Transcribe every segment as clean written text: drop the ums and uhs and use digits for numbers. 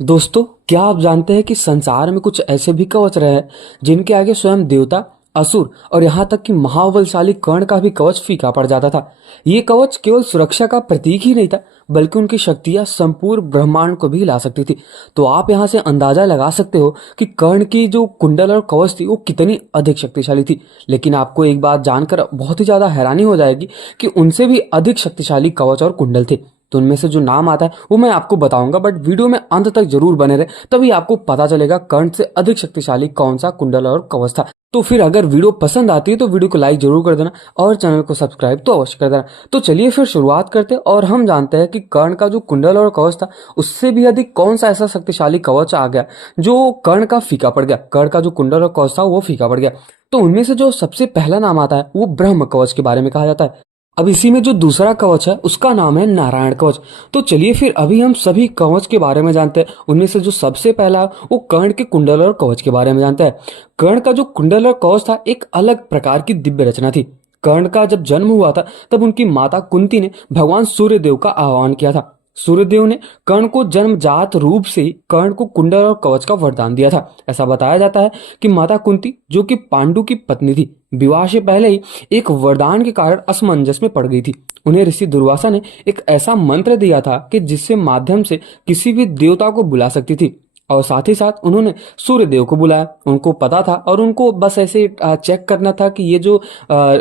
दोस्तों, क्या आप जानते हैं कि संसार में कुछ ऐसे भी कवच रहे हैं जिनके आगे स्वयं देवता, असुर और यहाँ तक कि महाबलशाली कर्ण का भी कवच फीका पड़ जाता था। ये कवच केवल सुरक्षा का प्रतीक ही नहीं था, बल्कि उनकी शक्तियां संपूर्ण ब्रह्मांड को भी हिला सकती थी। तो आप यहाँ से अंदाजा लगा सकते हो कि कर्ण की जो कुंडल और कवच थी वो कितनी अधिक शक्तिशाली थी। लेकिन आपको एक बात जानकर बहुत ही ज्यादा हैरानी हो जाएगी कि उनसे भी अधिक शक्तिशाली कवच और कुंडल थे। तो उनमें से जो नाम आता है वो मैं आपको बताऊंगा, बट वीडियो में अंत तक जरूर बने रहे, तभी आपको पता चलेगा कर्ण से अधिक शक्तिशाली कौन सा कुंडल और कवच था। तो फिर अगर वीडियो पसंद आती है तो वीडियो को लाइक जरूर कर देना और चैनल को सब्सक्राइब तो अवश्य कर देना। तो चलिए फिर शुरुआत करते हैं और हम जानते हैं कि कर्ण का जो कुंडल और कवच था उससे भी अधिक कौन सा ऐसा शक्तिशाली कवच आ गया जो कर्ण का फीका पड़ गया। कर्ण का जो कुंडल और कवच था वो फीका पड़ गया। तो उनमें से जो सबसे पहला नाम आता है वो ब्रह्म कवच के बारे में कहा जाता है। अब इसी में जो दूसरा कवच है उसका नाम है नारायण कवच। तो चलिए फिर अभी हम सभी कवच के बारे में जानते हैं। उनमें से जो सबसे पहला है वो कर्ण के कुंडल और कवच के बारे में जानते हैं। कर्ण का जो कुंडल और कवच था एक अलग प्रकार की दिव्य रचना थी। कर्ण का जब जन्म हुआ था तब उनकी माता कुंती ने भगवान सूर्यदेव का आह्वान किया था। सूर्यदेव ने कर्ण को जन्मजात रूप से ही कर्ण को कुंडल और कवच का वरदान दिया था। ऐसा बताया जाता है कि माता कुंती, जो कि पांडु की पत्नी थी, विवाह से पहले ही एक वरदान के कारण असमंजस में पड़ गई थी। उन्हें ऋषि दुर्वासा ने एक ऐसा मंत्र दिया था कि जिससे माध्यम से किसी भी देवता को बुला सकती थी। और साथ ही साथ उन्होंने सूर्यदेव को बुलाया। उनको पता था और उनको बस ऐसे चेक करना था कि ये जो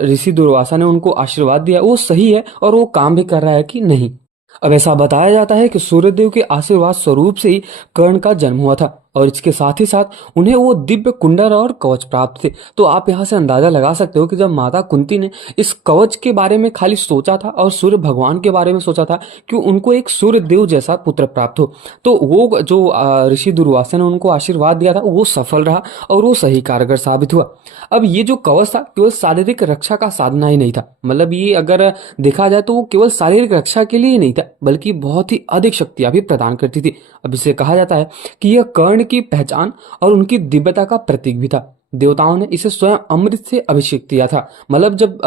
ऋषि दुर्वासा ने उनको आशीर्वाद दिया वो सही है और वो काम भी कर रहा है कि नहीं। अब ऐसा बताया जाता है कि सूर्यदेव के आशीर्वाद स्वरूप से ही कर्ण का जन्म हुआ था और इसके साथ ही साथ उन्हें वो दिव्य कुंडल और कवच प्राप्त थे। तो आप यहाँ से अंदाजा लगा सकते हो कि जब माता कुंती ने इस कवच के बारे में खाली सोचा था और सूर्य भगवान के बारे में सोचा था कि उनको एक सूर्य देव जैसा पुत्र प्राप्त हो, तो वो जो ऋषि दुर्वासा ने उनको आशीर्वाद दिया था वो सफल रहा और वो सही कारगर साबित हुआ। अब ये जो कवच था केवल शारीरिक रक्षा का साधना ही नहीं था, मतलब ये अगर देखा जाए तो वो केवल शारीरिक रक्षा के लिए ही नहीं था बल्कि बहुत ही अधिक शक्तियां भी प्रदान करती थी। अब इसे कहा जाता है कि यह कर्ण की पहचान और उनकी दिव्यता का प्रतीक भी था। देवताओं ने इसे स्वयं अमृत से अभिषेक किया था। मतलब जब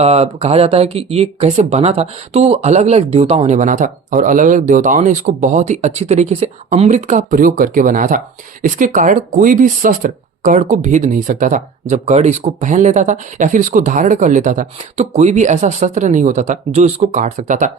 कहा जाता है कि ये कैसे बना था, तो अलग अलग देवताओं ने बना था और अलग अलग देवताओं ने इसको बहुत ही अच्छी तरीके से अमृत का प्रयोग करके बनाया था। इसके कारण कोई भी शस्त्र कर्ण को भेद नहीं सकता था। जब कर्ण इसको पहन लेता था या फिर इसको धारण कर लेता था तो कोई भी ऐसा शस्त्र नहीं होता था जो इसको काट सकता था।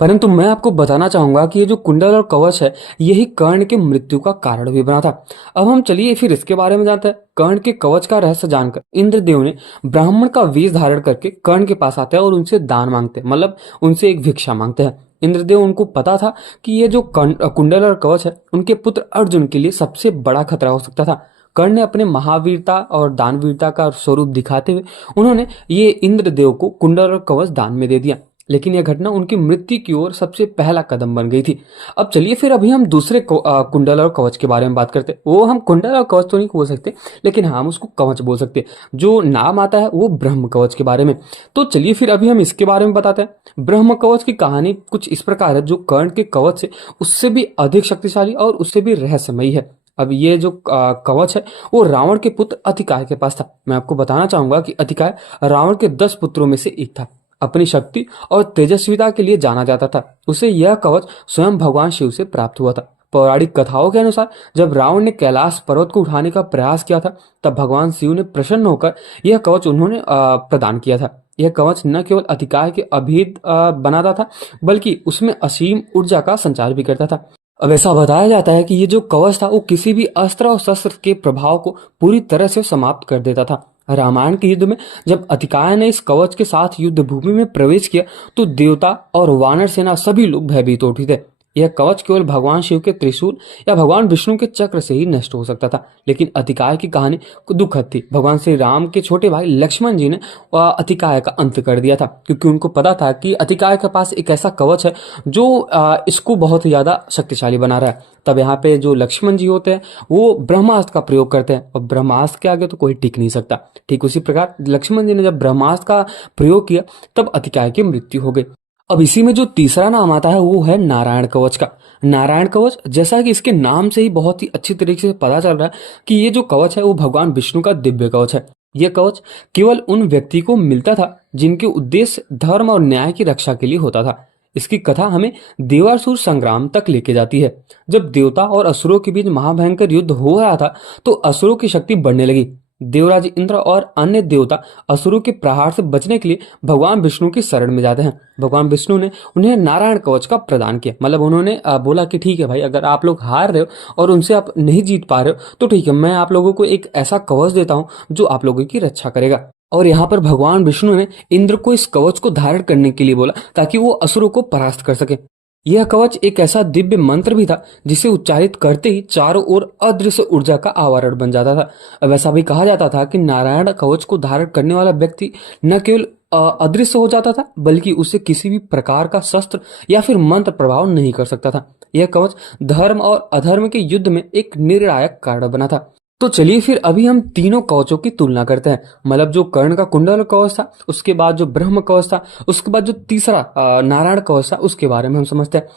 परंतु मैं आपको बताना चाहूंगा कि ये जो कुंडल और कवच है यही कर्ण के मृत्यु का कारण भी बना था। अब हम चलिए फिर इसके बारे में जानते हैं। कर्ण के कवच का रहस्य जानकर इंद्रदेव ने ब्राह्मण का वेश धारण करके कर्ण के पास आते हैं और उनसे दान मांगते हैं, मतलब उनसे एक भिक्षा मांगते हैं। इंद्रदेव, उनको पता था कि ये जो कुंडल और कवच है उनके पुत्र अर्जुन के लिए सबसे बड़ा खतरा हो सकता था। कर्ण ने अपने महावीरता और दानवीरता का स्वरूप दिखाते हुए उन्होंने ये इंद्रदेव को कुंडल और कवच दान में दे दिया। लेकिन यह घटना उनकी मृत्यु की ओर सबसे पहला कदम बन गई थी। अब चलिए फिर अभी हम दूसरे कुंडल और कवच के बारे में बात करते हैं। वो हम कुंडल और कवच तो नहीं बोल सकते, लेकिन हम उसको कवच बोल सकते हैं। जो नाम आता है वो ब्रह्म कवच के बारे में। तो चलिए फिर अभी हम इसके बारे में बताते हैं। ब्रह्म कवच की कहानी कुछ इस प्रकार है। जो कर्ण के कवच है उससे भी अधिक शक्तिशाली और उससे भी रहस्यमयी है। अब ये जो कवच है वो रावण के पुत्र अतिकाय के पास था। मैं आपको बताना चाहूंगा कि अतिकाय रावण के 10 पुत्रों में से एक था। अपनी शक्ति और तेजस्विता के लिए जाना जाता था। उसे यह कवच स्वयं भगवान शिव से प्राप्त हुआ था। पौराणिक कथाओं के अनुसार जब रावण ने कैलाश पर्वत को उठाने का प्रयास किया था तब भगवान शिव ने प्रसन्न होकर यह कवच उन्होंने प्रदान किया था। यह कवच न केवल अतिकाय के अभेद बनाता था बल्कि उसमें असीम ऊर्जा का संचार भी करता था। अब ऐसा बताया जाता है कि ये जो कवच था वो किसी भी अस्त्र और शस्त्र के प्रभाव को पूरी तरह से समाप्त कर देता था। रामायण के युद्ध में जब अतिकाय ने इस कवच के साथ युद्ध भूमि में प्रवेश किया तो देवता और वानर सेना सभी लोग भयभीत उठे थे। यह कवच केवल भगवान शिव के त्रिशूल या भगवान विष्णु के चक्र से ही नष्ट हो सकता था। लेकिन अतिकाय की कहानी दुखद थी। भगवान श्री राम के छोटे भाई लक्ष्मण जी ने अतिकाय का अंत कर दिया था, क्योंकि उनको पता था कि अतिकाय के पास एक ऐसा कवच है जो इसको बहुत ही ज्यादा शक्तिशाली बना रहा है। तब यहाँ पे जो लक्ष्मण जी होते हैं वो ब्रह्मास्त्र का प्रयोग करते हैं और ब्रह्मास्त्र के आगे तो कोई टिक नहीं सकता। ठीक उसी प्रकार लक्ष्मण जी ने जब ब्रह्मास्त्र का प्रयोग किया तब अतिकाय की मृत्यु हो गई। अब इसी में जो तीसरा नाम आता है वो है नारायण कवच का। नारायण कवच, जैसा कि इसके नाम से ही बहुत ही अच्छी तरीके से पता चल रहा है कि ये जो कवच है वो भगवान विष्णु का दिव्य कवच है। यह कवच केवल उन व्यक्ति को मिलता था जिनके उद्देश्य धर्म और न्याय की रक्षा के लिए होता था। इसकी कथा हमें देवासुर संग्राम तक लेके जाती है। जब देवता और असुरों के बीच महाभयंकर युद्ध हो रहा था तो असुरों की शक्ति बढ़ने लगी। देवराज इंद्र और अन्य देवता असुरों के प्रहार से बचने के लिए भगवान विष्णु की शरण में जाते हैं। भगवान विष्णु ने उन्हें नारायण कवच का प्रदान किया। मतलब उन्होंने बोला कि ठीक है भाई, अगर आप लोग हार रहे हो और उनसे आप नहीं जीत पा रहे हो तो ठीक है, मैं आप लोगों को एक ऐसा कवच देता हूं जो आप लोगों की रक्षा करेगा। और यहाँ पर भगवान विष्णु ने इंद्र को इस कवच को धारण करने के लिए बोला ताकि वो असुरों को परास्त कर सके। यह कवच एक ऐसा दिव्य मंत्र भी था जिसे उच्चारित करते ही चारों ओर अदृश्य ऊर्जा का आवरण बन जाता था। अब ऐसा भी कहा जाता था कि नारायण कवच को धारण करने वाला व्यक्ति न केवल अदृश्य हो जाता था बल्कि उसे किसी भी प्रकार का शस्त्र या फिर मंत्र प्रभाव नहीं कर सकता था। यह कवच धर्म और अधर्म के युद्ध में एक निर्णायक कारण बना था। तो चलिए फिर अभी हम तीनों कवचों की तुलना करते हैं। मतलब जो कर्ण का कुंडल कवच था, उसके बाद जो ब्रह्म कवच था, उसके बाद जो तीसरा नारायण कवच था, उसके बारे में हम समझते हैं।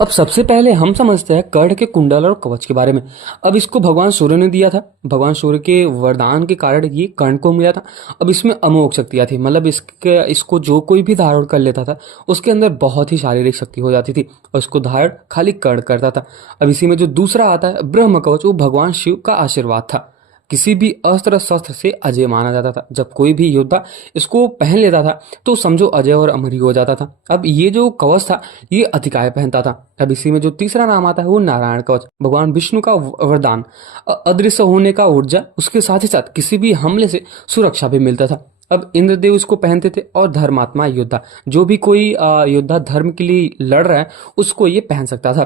अब सबसे पहले हम समझते हैं कर्ण के कुंडल और कवच के बारे में। अब इसको भगवान सूर्य ने दिया था। भगवान सूर्य के वरदान के कारण ये कर्ण को मिला था। अब इसमें अमोघ शक्तियां थी। मतलब इसको जो कोई भी धारण कर लेता था उसके अंदर बहुत ही शारीरिक शक्ति हो जाती थी और इसको धारण खाली कर्ण करता था। अब इसी में जो दूसरा आता है ब्रह्म कवच, वो भगवान शिव का आशीर्वाद था। किसी भी अस्त्र शस्त्र से अजय माना जाता था। जब कोई भी योद्धा इसको पहन लेता था तो समझो अजय और अमर ही हो जाता था। अब ये जो कवच था ये अतिकाय पहनता था। अब इसी में जो तीसरा नाम आता है वो नारायण कवच, भगवान विष्णु का वरदान, अदृश्य होने का ऊर्जा, उसके साथ ही साथ किसी भी हमले से सुरक्षा भी मिलता था। अब इंद्रदेव इसको पहनते थे और धर्मात्मा योद्धा, जो भी कोई योद्धा धर्म के लिए लड़ रहा है उसको ये पहन सकता था।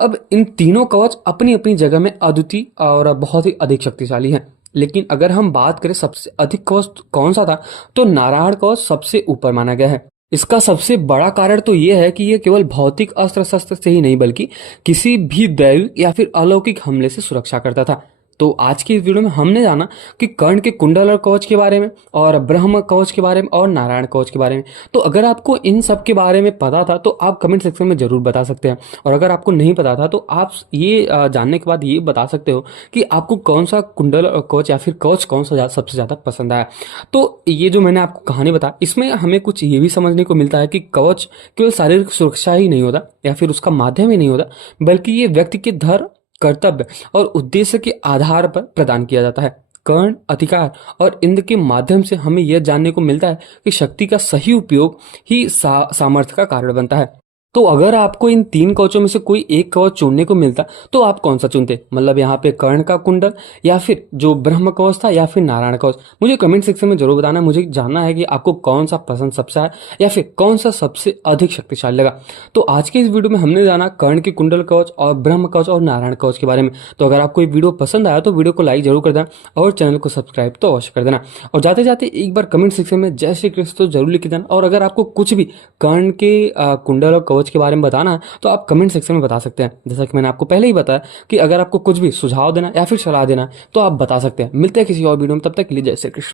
अब इन तीनों कवच अपनी अपनी जगह में अद्वितीय और बहुत ही अधिक शक्तिशाली हैं। लेकिन अगर हम बात करें सबसे अधिक कवच कौन सा था तो नारायण कवच सबसे ऊपर माना गया है। इसका सबसे बड़ा कारण तो यह है कि यह केवल भौतिक अस्त्र शस्त्र से ही नहीं बल्कि किसी भी दैविक या फिर अलौकिक हमले से सुरक्षा करता था। तो आज की इस वीडियो में हमने जाना कि कर्ण के कुंडल और कवच के बारे में और ब्रह्म कवच के बारे में और नारायण कवच के बारे में। तो अगर आपको इन सब के बारे में पता था तो आप कमेंट सेक्शन में जरूर बता सकते हैं, और अगर आपको नहीं पता था तो आप ये जानने के बाद ये बता सकते हो कि आपको कौन सा कुंडल और कवच या फिर कवच कौन सा सबसे ज्यादा पसंद आया। तो ये जो मैंने आपको कहानी बताई इसमें हमें कुछ ये भी समझने को मिलता है कि कवच केवल शारीरिक सुरक्षा ही नहीं होता या फिर उसका माध्यम ही नहीं होता, बल्कि ये व्यक्ति के धर्म, कर्तव्य और उद्देश्य के आधार पर प्रदान किया जाता है। कर्ण, अधिकार और इंद्र के माध्यम से हमें यह जानने को मिलता है कि शक्ति का सही उपयोग ही सामर्थ्य का कारण बनता है। तो अगर आपको इन तीन कवचों में से कोई एक कवच चुनने को मिलता तो आप कौन सा चुनते? मतलब यहाँ पे कर्ण का कुंडल या फिर जो ब्रह्म कवच था या फिर नारायण कवच? मुझे कमेंट सेक्शन में जरूर बताना। मुझे जानना है कि आपको कौन सा पसंद सबसे आया या फिर कौन सा सबसे अधिक शक्तिशाली लगा। तो आज के इस वीडियो में हमने जाना कर्ण के कुंडल कवच और ब्रह्म कवच और नारायण कवच के बारे में। तो अगर आपको ये वीडियो पसंद आया तो वीडियो को लाइक जरूर कर देना और चैनल को सब्सक्राइब तो अवश्य कर देना। और जाते जाते एक बार कमेंट सेक्शन में जय श्री कृष्ण तो जरूर लिख देना। और अगर आपको कुछ भी कर्ण के कुंडल और कवच के बारे में बताना है तो आप कमेंट सेक्शन में बता सकते हैं। जैसा कि मैंने आपको पहले ही बताया कि अगर आपको कुछ भी सुझाव देना या फिर सलाह देना तो आप बता सकते हैं। मिलते हैं किसी और वीडियो में, तब तक के लिए जय श्री कृष्ण।